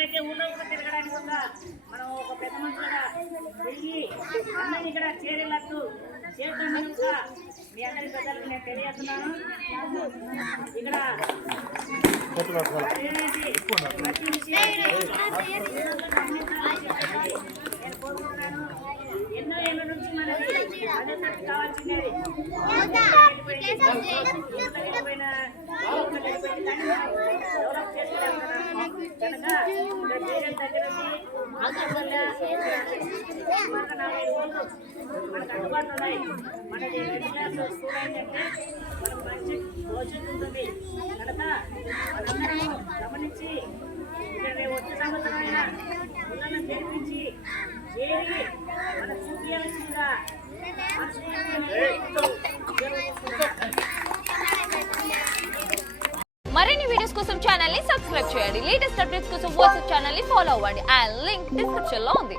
ఎవరైతే ఊళ్ళో తిరగడానికి ఉందా మనం ఒక పెద్ద మనుషులుగా తిరిగి అందరినీ ఇక్కడ చేరేటట్టు చేద్దామని మీ అందరి పెద్దలకు నేను తెలియజేస్తున్నాను. ఇక్కడ ప్రతి నేను కోరుకుంటున్నాను. ఎన్నో ఏళ్ళ నుంచి మనది అదే కావాల్సిందేది డెవలప్ చేసుకెళ్తున్నాం కనుక చేయడం దగ్గర మనకు అందుబాటులో ఉన్నాయి. మనది 2 క్లాసులు స్కూల్ ఏంటంటే మనకు మంచి భవిష్యత్తు ఉంటుంది కనుక మనందరం గమనించి ఇక్కడ వచ్చే సంవత్సరమైన పిల్లలను చేర్పించి చేరి మన చూపించాల్సిందిగా మరిన్ని వీడియోస్ కోసం ఛానల్ ని సబ్స్క్రైబ్ చేయండి. లేటెస్ట్ అప్డేట్స్ కోసం వాట్సాప్ ఛానల్ ని ఫాలో అవ్వండి. ఆ లింక్ డిస్క్రిప్షన్ లో ఉంది.